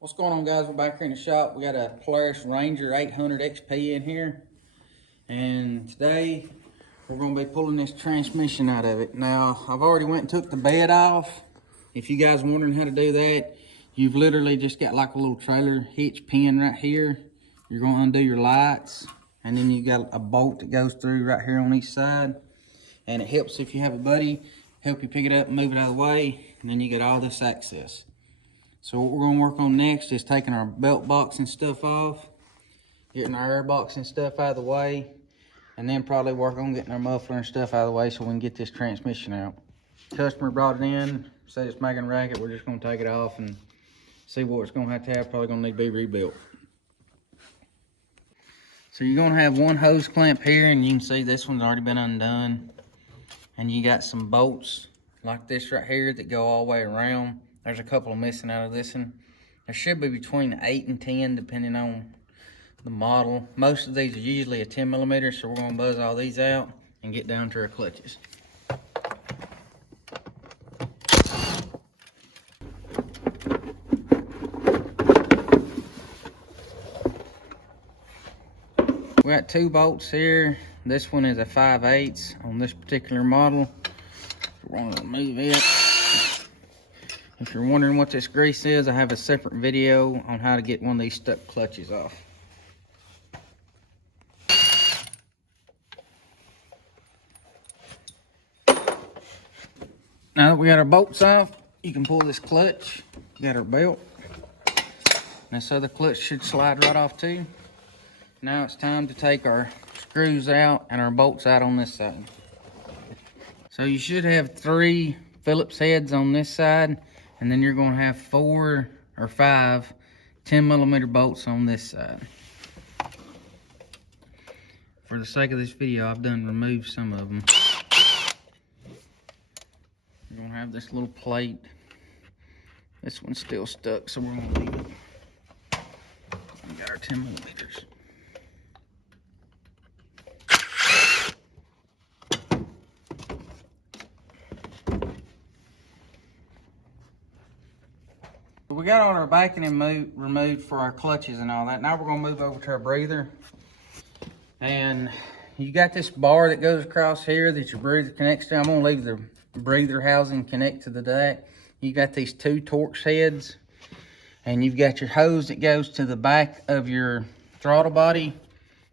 What's going on, guys? We're back here in the shop. We got a Polaris Ranger 800 XP in here, and today we're going to be pulling this transmission out of it. Now, I've already went and took the bed off. If you guys are wondering how to do that, you've literally just got like a little trailer hitch pin right here. You're going to undo your lights, and then you got a bolt that goes through right here on each side, and it helps if you have a buddy help you pick it up and move it out of the way, and then you get all this access. So what we're going to work on next is taking our belt box and stuff off, getting our air box and stuff out of the way, and then probably work on getting our muffler and stuff out of the way so we can get this transmission out. Customer brought it in, said it's making a racket. We're just going to take it off and see what it's going to have. Probably going to need to be rebuilt. So you're going to have one hose clamp here, and you can see this one's already been undone. And you got some bolts like this right here that go all the way around. There's a couple of missing out of this one. There should be between 8 and 10 depending on the model. Most of these are usually a 10 millimeter, so we're going to buzz all these out and get down to our clutches. We got two bolts here. This one is a 5/8 on this particular model. We're going to remove it. If you're wondering what this grease is, I have a separate video on how to get one of these stuck clutches off. Now that we got our bolts off, you can pull this clutch. We got our belt. This other clutch should slide right off too. Now it's time to take our screws out and our bolts out on this side. So you should have 3 Phillips heads on this side, and then you're going to have 4 or 5 10 millimeter bolts on this side. For the sake of this video, I've done removed some of them. You're going to have this little plate. This one's still stuck, so we're going to leave it. We got our 10 millimeters. We got all our backing and removed for our clutches and all that. Now we're going to move over to our breather. And you got this bar that goes across here that your breather connects to. I'm going to leave the breather housing connect to the deck. You got these 2 Torx heads. And you've got your hose that goes to the back of your throttle body.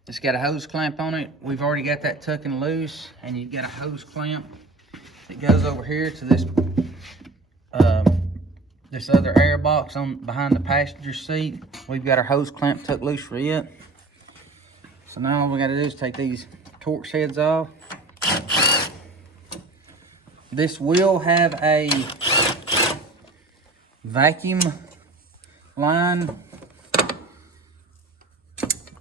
It's got a hose clamp on it. We've already got that tucking loose. And you've got a hose clamp that goes over here to this this other air box on behind the passenger seat. We've got our hose clamp tucked loose for it. So now all we got to do is take these Torx heads off. This will have a vacuum line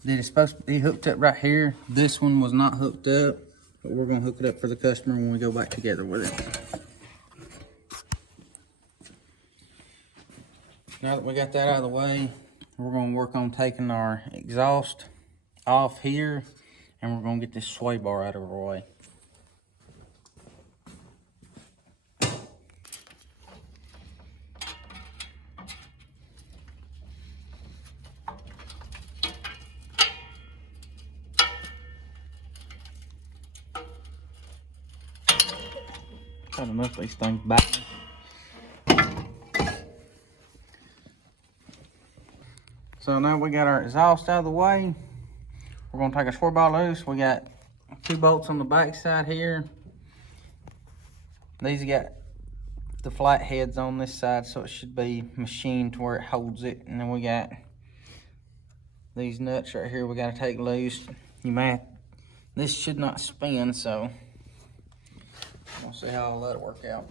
that is supposed to be hooked up right here. This one was not hooked up, but we're going to hook it up for the customer when we go back together with it. Now that we got that out of the way, we're going to work on taking our exhaust off here, and we're going to get this sway bar out of our way. Got enough of these things back. So now we got our exhaust out of the way. We're going to take our sway bar loose. We got 2 bolts on the back side here. These got the flat heads on this side, so it should be machined to where it holds it. And then we got these nuts right here we got to take loose. This should not spin, so we'll see how I'll let it work out.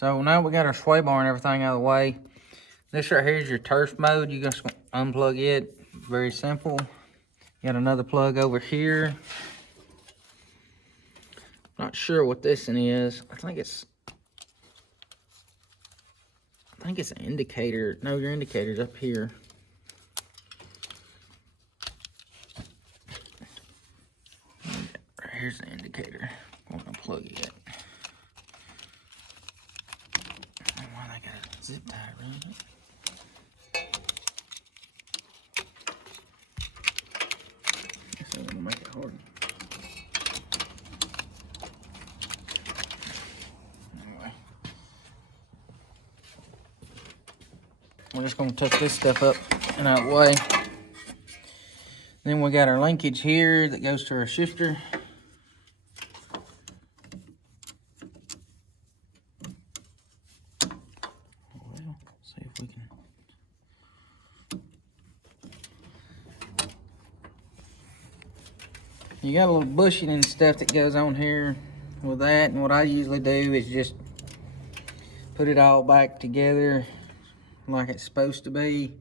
So now we got our sway bar and everything out of the way. This right here is your turf mode. You just unplug it. Very simple. Got another plug over here. Not sure what this one is. I think it's an indicator. No, your indicator's up here. Right here's the indicator. I'm gonna plug it. I don't know why they got a zip tie around it. So I'm gonna make it hard. Anyway, we're just gonna tuck this stuff up and out of the way. Then we got our linkage here that goes to our shifter. Well, see if we can. You got a little bushing and stuff that goes on here with that, and what I usually do is just put it all back together like it's supposed to be,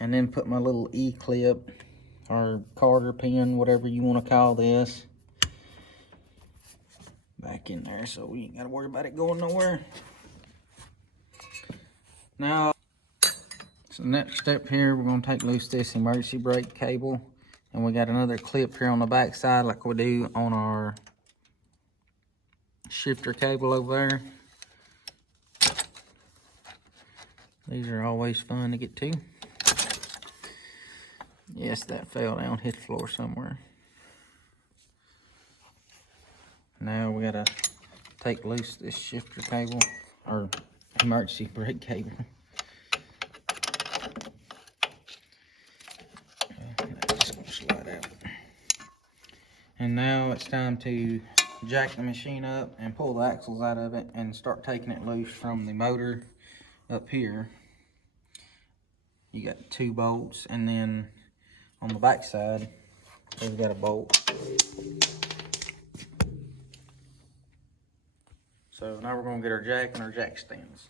and then put my little E-clip or Carter pin, whatever you want to call this, back in there, so we ain't got to worry about it going nowhere. Now, so the next step here, we're going to take loose this emergency brake cable, and we got another clip here on the back side like we do on our shifter cable over there. These are always fun to get to. Yes, that fell down, hit the floor somewhere. Now we gotta take loose this shifter cable, or emergency brake cable. That's just gonna slide out. And now it's time to jack the machine up and pull the axles out of it and start taking it loose from the motor up here. You got 2 bolts, and then on the back side, we've got a bolt. So now we're gonna get our jack and our jack stands.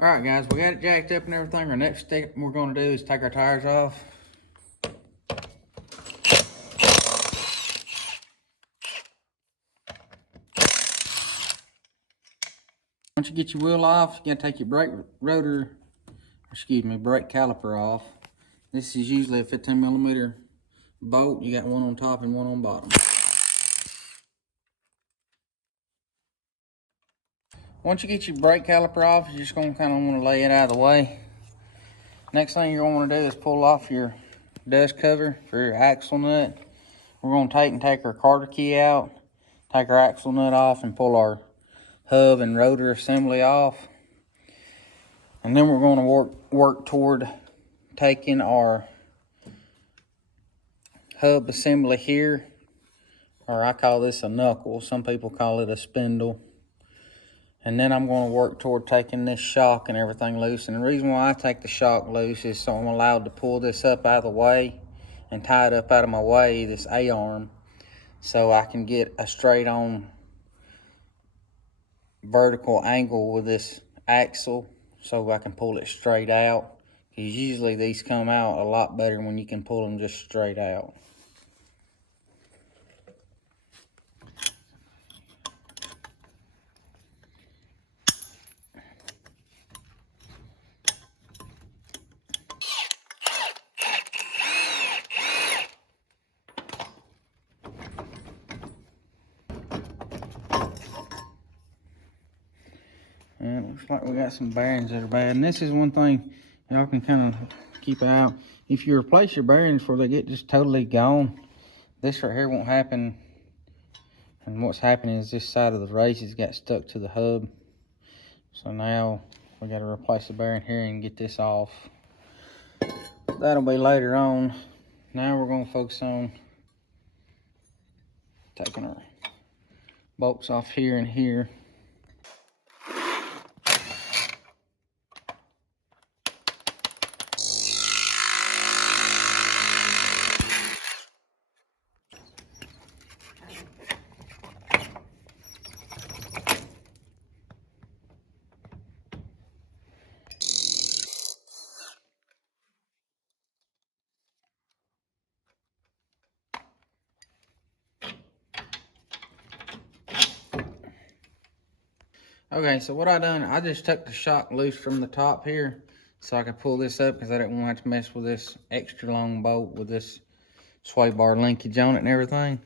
All right, guys, we got it jacked up and everything. Our next step we're gonna do is take our tires off. Once you get your wheel off, you gotta take your brake brake caliper off. This is usually a 15mm bolt. You got one on top and one on bottom. Once you get your brake caliper off, you're just gonna kind of want to lay it out of the way. Next thing you're gonna want to do is pull off your dust cover for your axle nut. We're gonna take our Carter key out, take our axle nut off, and pull our hub and rotor assembly off. And then we're gonna work toward taking our hub assembly here, or I call this a knuckle. Some people call it a spindle. And then I'm going to work toward taking this shock and everything loose. And the reason why I take the shock loose is so I'm allowed to pull this up out of the way and tie it up out of my way, this A-arm, so I can get a straight on vertical angle with this axle so I can pull it straight out. Because usually these come out a lot better when you can pull them just straight out. And it looks like we got some bearings that are bad. And this is one thing y'all can kind of keep out. If you replace your bearings before they get just totally gone, this right here won't happen. And what's happening is this side of the race has got stuck to the hub. So now we got to replace the bearing here and get this off. That'll be later on. Now we're going to focus on taking our bolts off here and here. Okay, so what I done, I just took the shock loose from the top here so I could pull this up because I didn't want to have to mess with this extra long bolt with this sway bar linkage on it and everything.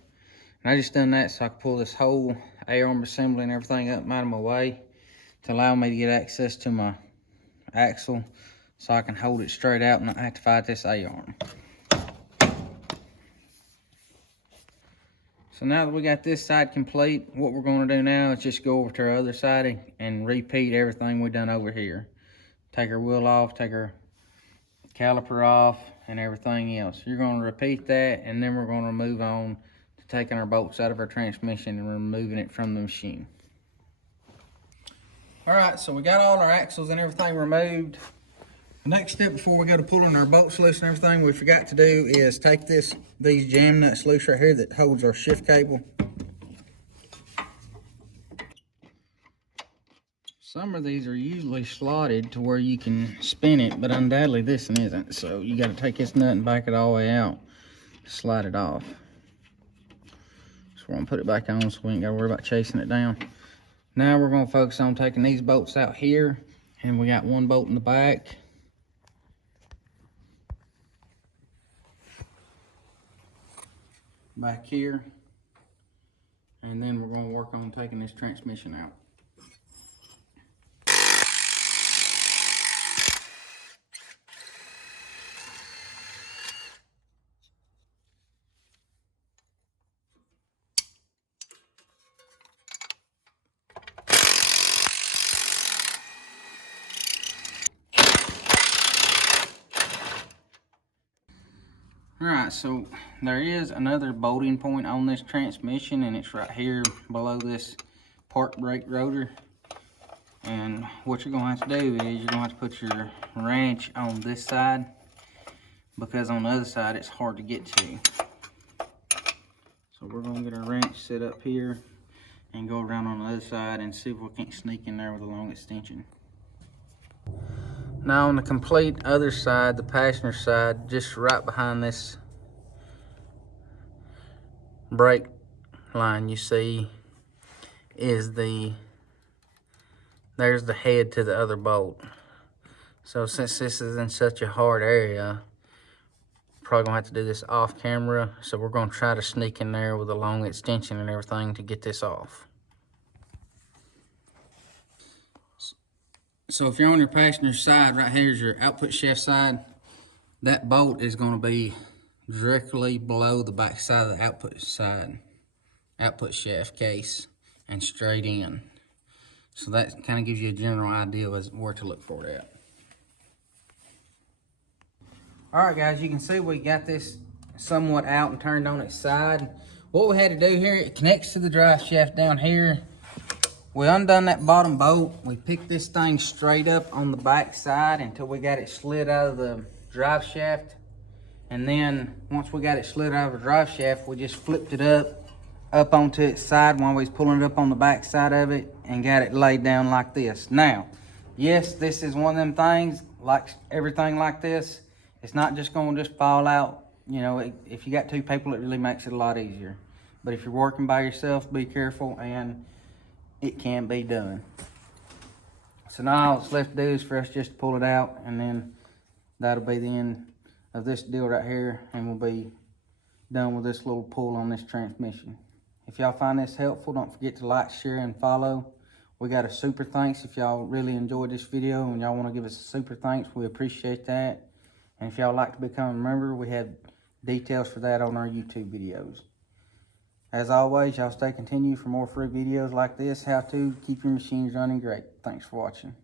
And I just done that so I could pull this whole A-arm assembly and everything up out of my way to allow me to get access to my axle so I can hold it straight out and not have to fight this A-arm. So now that we got this side complete, what we're going to do now is just go over to our other side and repeat everything we done over here. Take our wheel off, take our caliper off, and everything else. You're going to repeat that, and then we're going to move on to taking our bolts out of our transmission and removing it from the machine. Alright, so we got all our axles and everything removed. The next step before we go to pulling our bolts loose and everything we forgot to do is take these jam nuts loose right here that holds our shift cable. Some of these are usually slotted to where you can spin it, but undoubtedly this one isn't. So you got to take this nut and back it all the way out, slide it off. So we're gonna put it back on so we ain't gotta worry about chasing it down. Now we're gonna focus on taking these bolts out here, and we got one bolt in the back. Back here, and then we're going to work on taking this transmission out. Alright, so there is another bolting point on this transmission, and it's right here below this park brake rotor. And what you're going to have to do is you're going to have to put your wrench on this side, because on the other side it's hard to get to. So we're going to get our wrench set up here and go around on the other side and see if we can't sneak in there with a long extension. Now on the complete other side, the passenger side, just right behind this brake line you see is there's the head to the other bolt. So since this is in such a hard area, probably gonna have to do this off camera. So we're gonna try to sneak in there with a long extension and everything to get this off. So if you're on your passenger side, right here's your output shaft side. That bolt is going to be directly below the back side of the output shaft case, and straight in. So that kind of gives you a general idea of where to look for it at. Alright guys, you can see we got this somewhat out and turned on its side. What we had to do here, it connects to the drive shaft down here. We undone that bottom bolt. We picked this thing straight up on the back side until we got it slid out of the drive shaft. And then once we got it slid out of the drive shaft, we just flipped it up onto its side while we was pulling it up on the back side of it, and got it laid down like this. Now, yes, this is one of them things, like everything like this, it's not just gonna just fall out. You know, if you got two people, it really makes it a lot easier. But if you're working by yourself, be careful, and it can be done. So now all that's left to do is for us just to pull it out, and then that'll be the end of this deal right here, and we'll be done with this little pull on this transmission. If y'all find this helpful, don't forget to like, share, and follow. We got a super thanks if y'all really enjoyed this video and y'all want to give us a super thanks. We appreciate that. And if y'all like to become a member, we have details for that on our YouTube videos. As always, y'all stay tuned for more free videos like this, how to keep your machines running great. Thanks for watching.